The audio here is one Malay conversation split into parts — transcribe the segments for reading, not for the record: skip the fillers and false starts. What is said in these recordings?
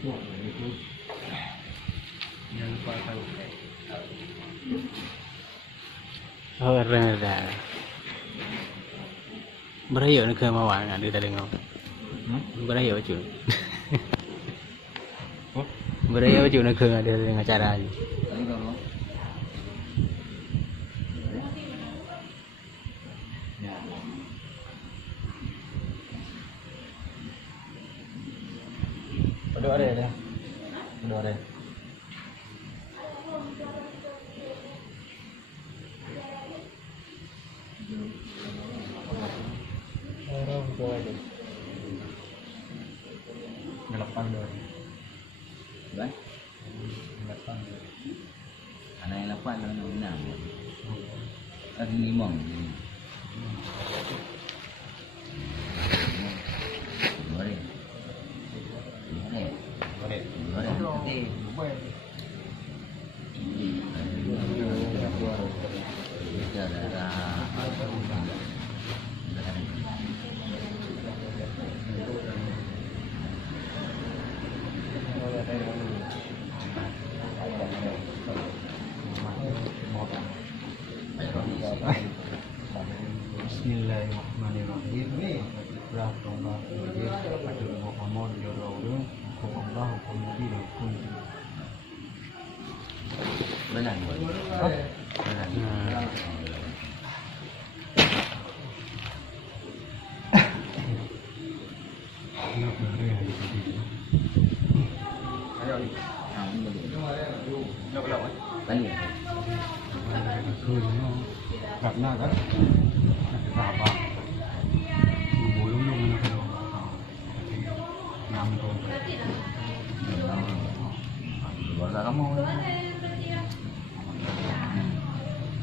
Jangan lupa tahu. Oh, keren dah. Berayo nak ke mawar nak dia tengok. Berayo baju. Berayo baju nak ke ada dengan acara ni. Ada ada. Ada. Orang tua ada. Delapan dua. Kan? 8. Anak yang 8 lah anak 6. Lagi 5. Boleh. Boleh. Boleh. Bismillahirrahmanirrahim. Rahmatullah Adul Muhammad ya Allah, Allah kemudian pun. Benar buat. Benar. Karena kan apa belum kalau enam tahun Keluarga kamu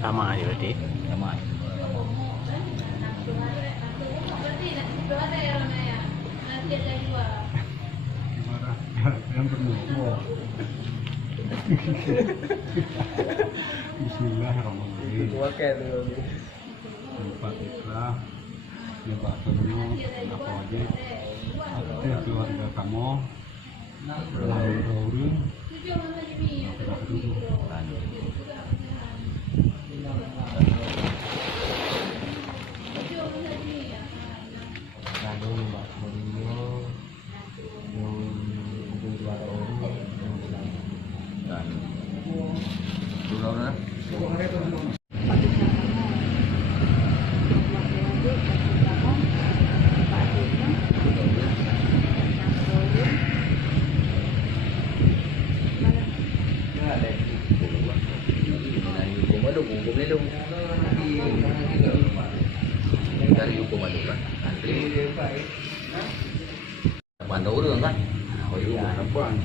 Sama aja berarti. sama yang berdua. Bismillahirrahmanirrahim. Empat ikhlas, nyoba penuh, apa aja. Aktif keluarga kamu, lalu orang, tidak dulu. Lalu mbak Mourinho, yang dua orang, dan dulu lah. Dari hukum itu kan nanti bantu orang kan oh iya perempuan